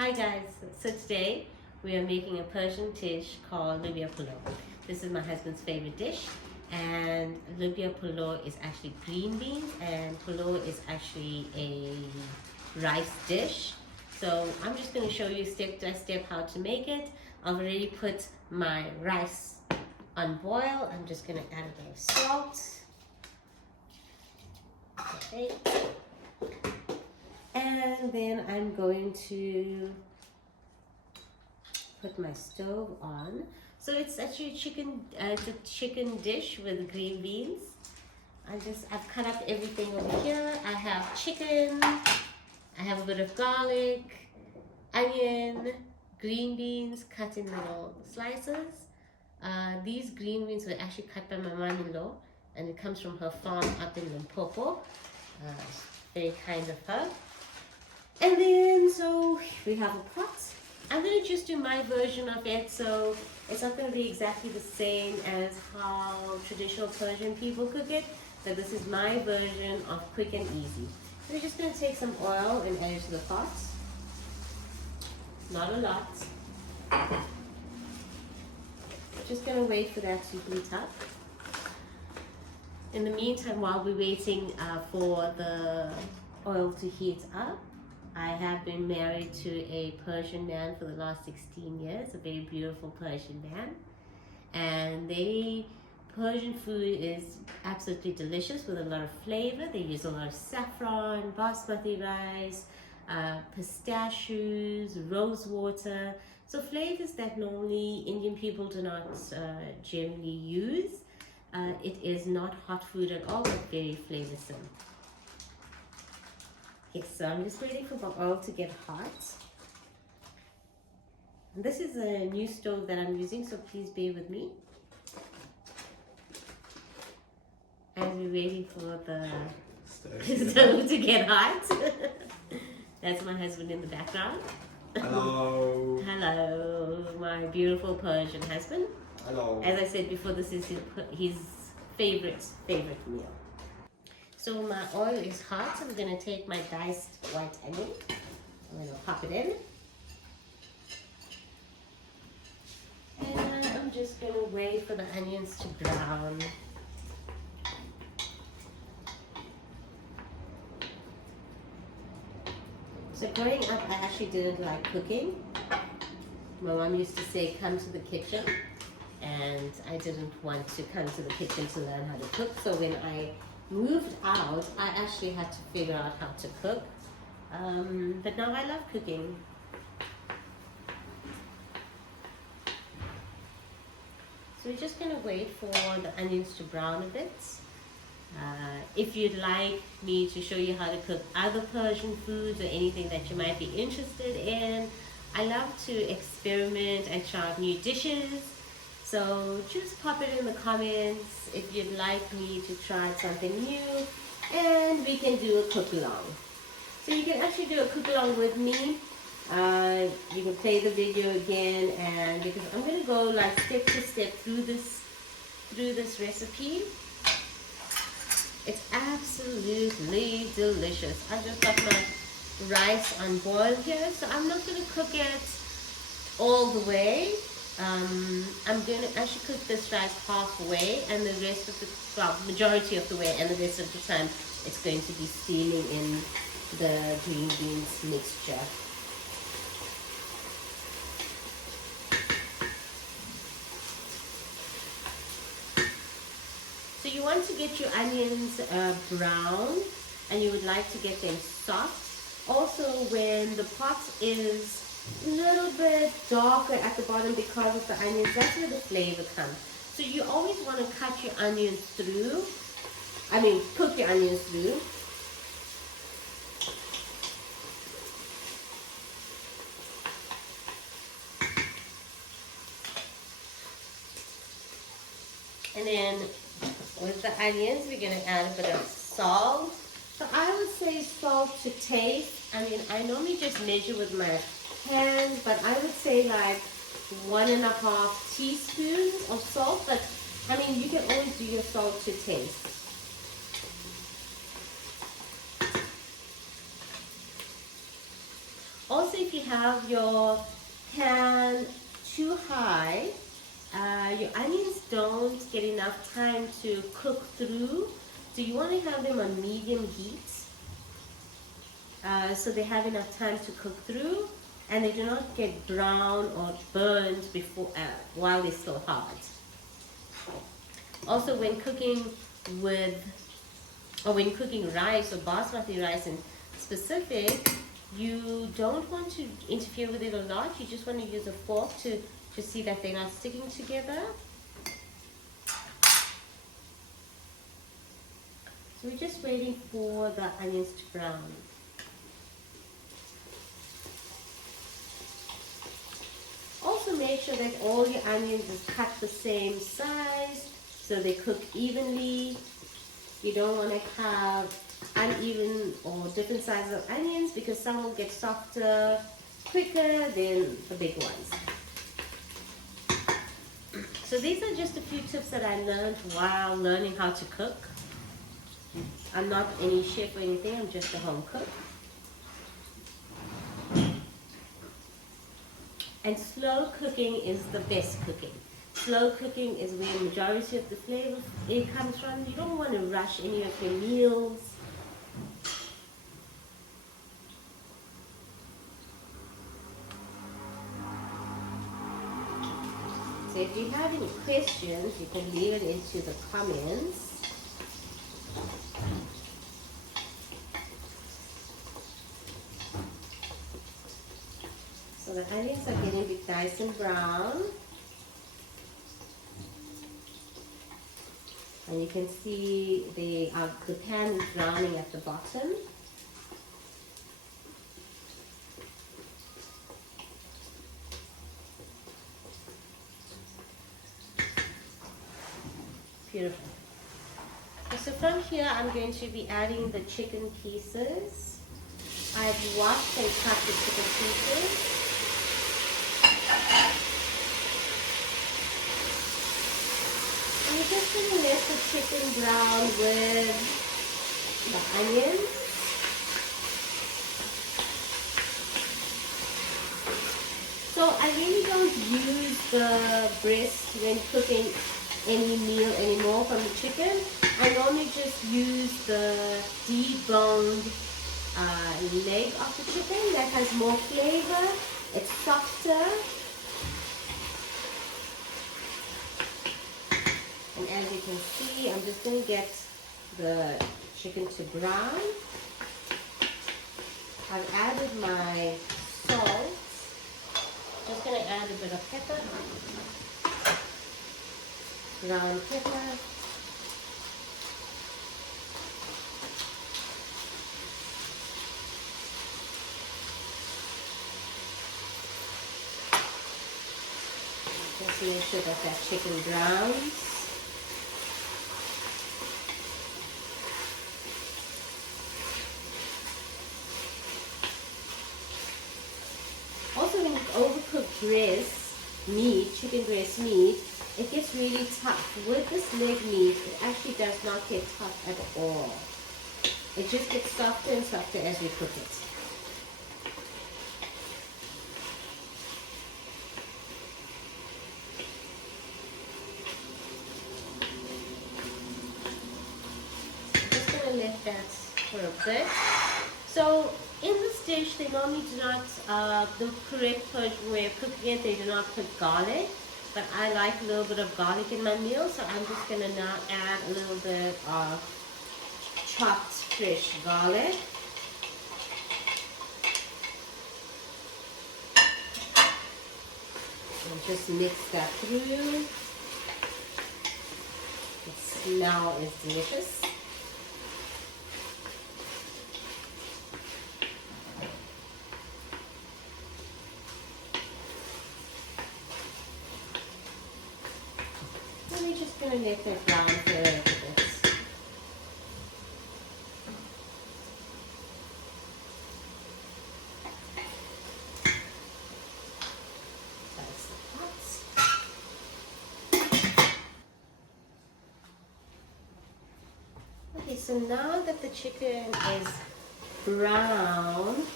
Hi guys, so today we are making a Persian dish called Lubia Polo. This is my husband's favorite dish, and Lubia Polo is actually green beans and polo is actually a rice dish. So I'm just going to show you step by step how to make it. I've already put my rice on boil. I'm just going to add a bit of salt. Okay. And then I'm going to put my stove on. So it's actually it's a chicken dish with green beans. I've cut up everything over here. I have chicken, I have a bit of garlic, onion, green beans cut in little slices. These green beans were actually cut by my mother-in-law, and it comes from her farm up in Limpopo. Very kind of her. And then, so we have a pot. I'm going to just do my version of it, so it's not going to be exactly the same as how traditional Persian people cook it, but this is my version of quick and easy. So we're just going to take some oil and add it to the pot. Not a lot. Just going to wait for that to heat up. In the meantime, while we're waiting for the oil to heat up, I have been married to a Persian man for the last 16 years, a very beautiful Persian man. And Persian food is absolutely delicious with a lot of flavor. They use a lot of saffron, basmati rice, pistachios, rose water. So flavors that normally Indian people do not generally use. It is not hot food at all, but very flavorsome. Okay, so I'm just waiting for the oil to get hot. And this is a new stove that I'm using, so please bear with me. As we're waiting for the stove to get hot. That's my husband in the background. Hello. Hello, my beautiful Persian husband. Hello. As I said before, this is his favorite meal. So my oil is hot, so I'm going to take my diced white onion. I'm going to pop it in. And I'm just going to wait for the onions to brown. So growing up, I actually didn't like cooking. My mom used to say, come to the kitchen. And I didn't want to come to the kitchen to learn how to cook. So when I moved out, I actually had to figure out how to cook. But now I love cooking. So we're just going to wait for the onions to brown a bit. If you'd like me to show you how to cook other Persian foods or anything that you might be interested in, I love to experiment and try out new dishes. So just pop it in the comments if you'd like me to try something new, and we can do a cook along. So you can actually do a cook along with me. You can play the video again, and because I'm going to go like step to step through this recipe. It's absolutely delicious. I just got my rice on boil here, so I'm not going to cook it all the way. I'm going to actually cook this rice halfway, and the rest of the majority of the way, and the rest of the time it's going to be steaming in the green beans mixture. So you want to get your onions brown, and you would like to get them soft. Also, when the pot is a little bit darker at the bottom because of the onions, that's where the flavor comes. So you always want to cut your onions through. Cook your onions through. And then with the onions, we're going to add a bit of salt. So I would say salt to taste. I normally just measure with my hands, but I would say like 1.5 teaspoons of salt. But you can always do your salt to taste. Also, if you have your pan too high, your onions don't get enough time to cook through. So you want to have them on medium heat, so they have enough time to cook through, and they do not get brown or burned before while they're still hot. Also, when cooking when cooking rice or basmati rice in specific, you don't want to interfere with it a lot. You just want to use a fork to see that they're not sticking together. So we're just waiting for the onions to brown. Also make sure that all your onions is cut the same size so they cook evenly. You don't want to have uneven or different sizes of onions because some will get softer quicker than the big ones. So these are just a few tips that I learned while learning how to cook. I'm not any chef or anything, I'm just a home cook. And slow cooking is the best cooking. Slow cooking is where the majority of the flavor it comes from. You don't want to rush any of your meals. So if you have any questions, you can leave it into the comments. So the onions are getting a bit nice and brown. And you can see the pan is browning at the bottom. Beautiful. So from here, I'm going to be adding the chicken pieces. I've washed and cut the chicken pieces. And you're just going to let the chicken brown with the onions. So I really don't use the breast when cooking any meal anymore from the chicken. I normally just use the deboned leg of the chicken that has more flavor. It's softer. And as you can see, I'm just going to get the chicken to brown. I've added my salt. Just going to add a bit of pepper. Ground pepper. Just make sure that chicken browns. Also, when you overcook chicken breast meat, it gets really tough. With this leg meat, it actually does not get tough at all. It just gets softer and softer as we cook it. I'm just going to let that for a bit. So in this dish, they normally do not, the correct Persian way of cooking it, they do not put garlic. But I like a little bit of garlic in my meal, so I'm just going to now add a little bit of chopped fresh garlic. And just mix that through. The smell is delicious. We're just going to let that brown for a little bit. Okay, so now that the chicken is brown,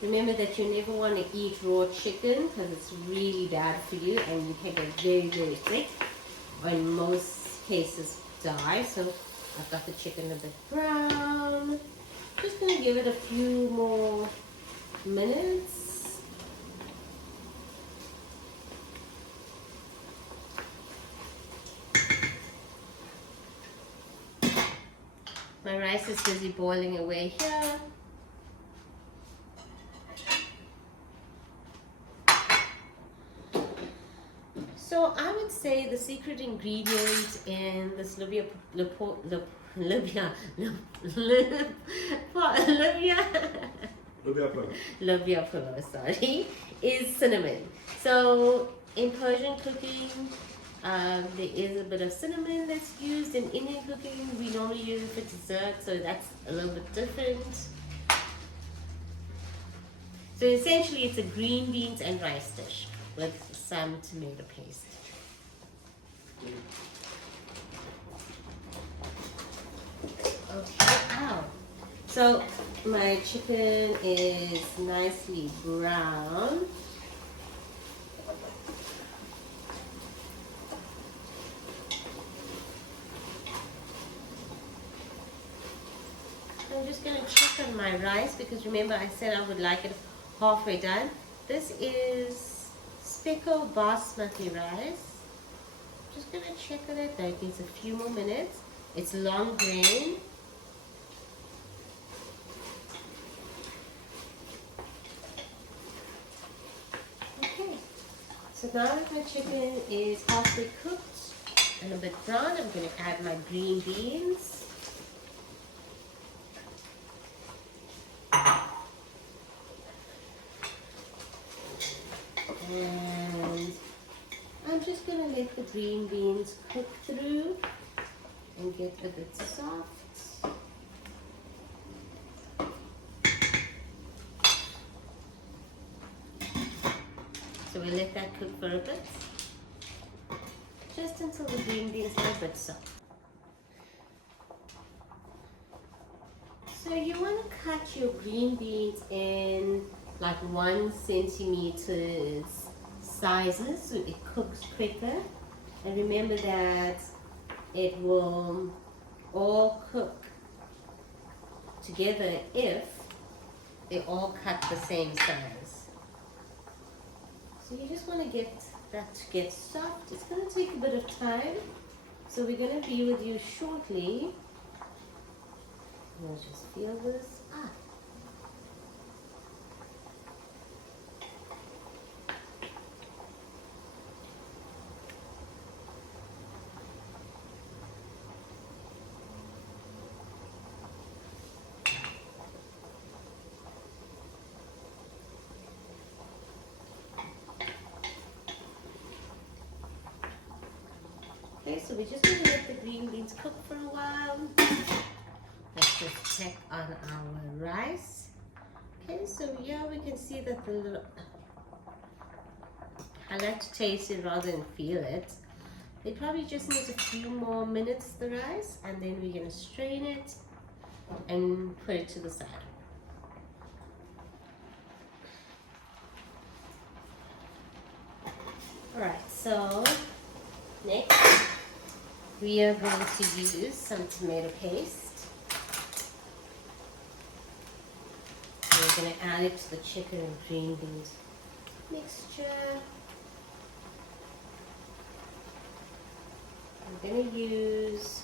Remember that you never want to eat raw chicken because it's really bad for you and you can get very, very sick, or in most cases die. So I've got the chicken a bit brown. Just going to give it a few more minutes. My rice is busy boiling away here. So I would say the secret ingredient in this Lubia Polo, sorry, is cinnamon. So in Persian cooking, there is a bit of cinnamon that's used. In Indian cooking, we normally use it for dessert, so that's a little bit different. So essentially, it's a green beans and rice dish with some tomato paste. Okay, ow. So my chicken is nicely brown. I'm just going to check on my rice because remember I said I would like it halfway done. This is speckled Basmati rice. Just going to check on it. That needs a few more minutes. It's long grain. Okay. So now that my chicken is halfway cooked and a bit brown, I'm going to add my green beans. And I'm just going to let the green beans cook through and get a bit soft. So we let that cook for a bit, just until the green beans are a bit soft. So you want to cut your green beans in like 1 centimeter sizes so it cooks quicker. And remember that it will all cook together if they all cut the same size. So you just want to get that to get soft. It's going to take a bit of time. So we're going to be with you shortly. Let's just feel this. Okay, so we're just going to let the green beans cook for a while. Let's just check on our rice. Okay, so yeah, we can see that the little... I like to taste it rather than feel it. It probably just needs a few more minutes, the rice, and then we're going to strain it and put it to the side. Alright, so next we are going to use some tomato paste. We're going to add it to the chicken and green beans mixture. I'm going to use,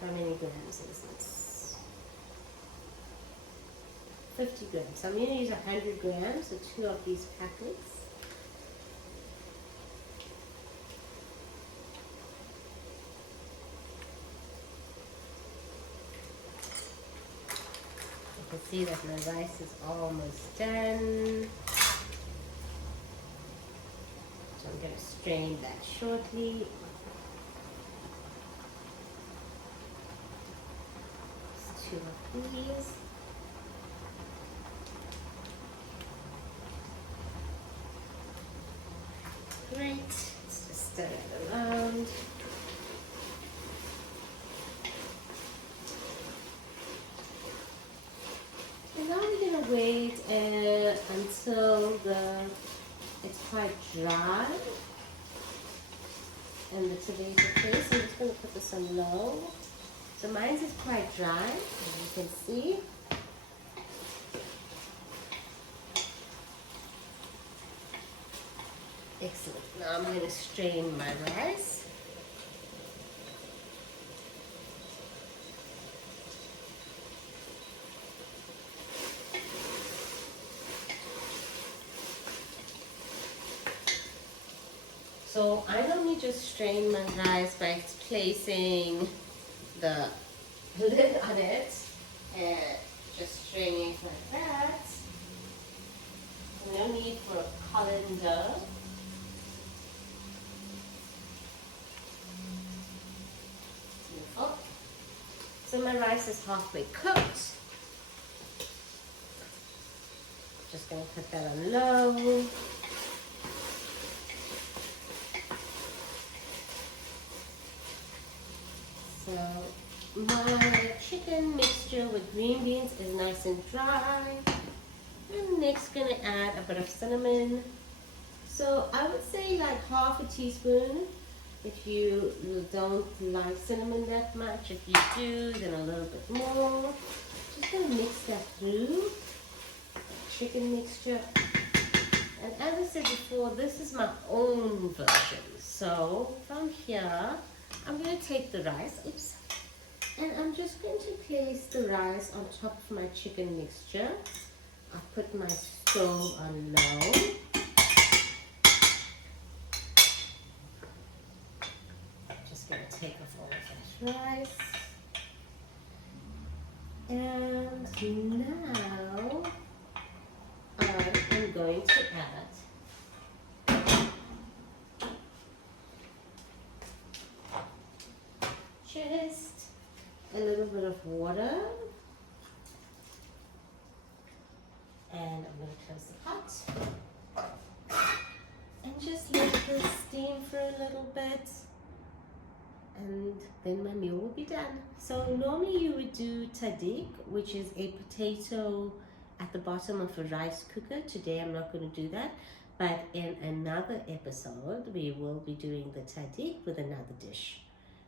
how many grams is this? 50 grams. So I'm going to use 100 grams, so 2 of these packets. You can see that my rice is almost done. So I'm going to strain that shortly. Just 2 of these. Great. Let's just stir it around. And now we're going to wait wait until it's quite dry and the tomato paste. I'm just going to put this on low. So mine is quite dry, as you can see. Excellent. Now I'm going to strain my rice. So I normally just strain my rice by placing the lid on it and just straining it like that. No need for a colander. Beautiful. So my rice is halfway cooked. Just going to put that on low. So my chicken mixture with green beans is nice and dry. I'm next going to add a bit of cinnamon. So I would say like half a teaspoon if you don't like cinnamon that much. If you do, then a little bit more. Just going to mix that through. Chicken mixture. And as I said before, this is my own version. So from here, I'm going to take the rice, and I'm just going to place the rice on top of my chicken mixture. I'll put my stove on low. Just going to take off all of that rice. And now I am going to add just a little bit of water, and I'm going to close the pot and just let this steam for a little bit, and then my meal will be done. So normally you would do tadik, which is a potato at the bottom of a rice cooker. Today I'm not going to do that, but in another episode we will be doing the tadik with another dish.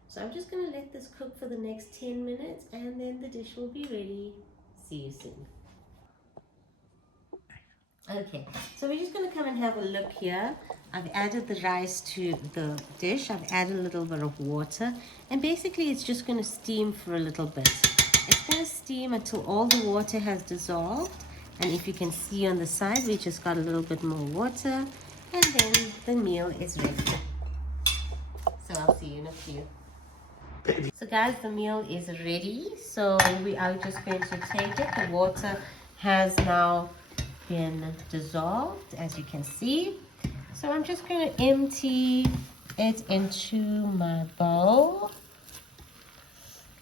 So I'm just going to let this cook for the next 10 minutes and then the dish will be ready. See you soon. Okay, so we're just going to come and have a look here. I've added the rice to the dish. I've added a little bit of water, and basically it's just going to steam for a little bit. It's going to steam until all the water has dissolved, and if you can see on the side, we just got a little bit more water, and then the meal is ready. So I'll see you in a few. So guys, the meal is ready. So we are just going to take it. The water has now been dissolved, as you can see. So I'm just going to empty it into my bowl.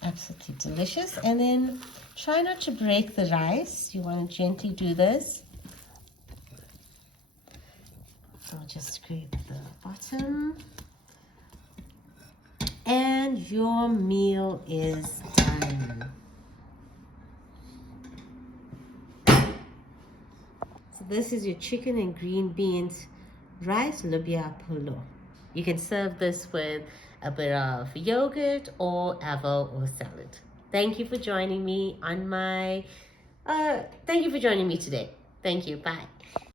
Absolutely delicious. And then try not to break the rice. You want to gently do this. I'll just scrape the bottom. And your meal is done. So this is your chicken and green beans rice Lubia Polo. You can serve this with a bit of yogurt or avo or salad. Thank you for joining me on my thank you for joining me today. Thank you. Bye.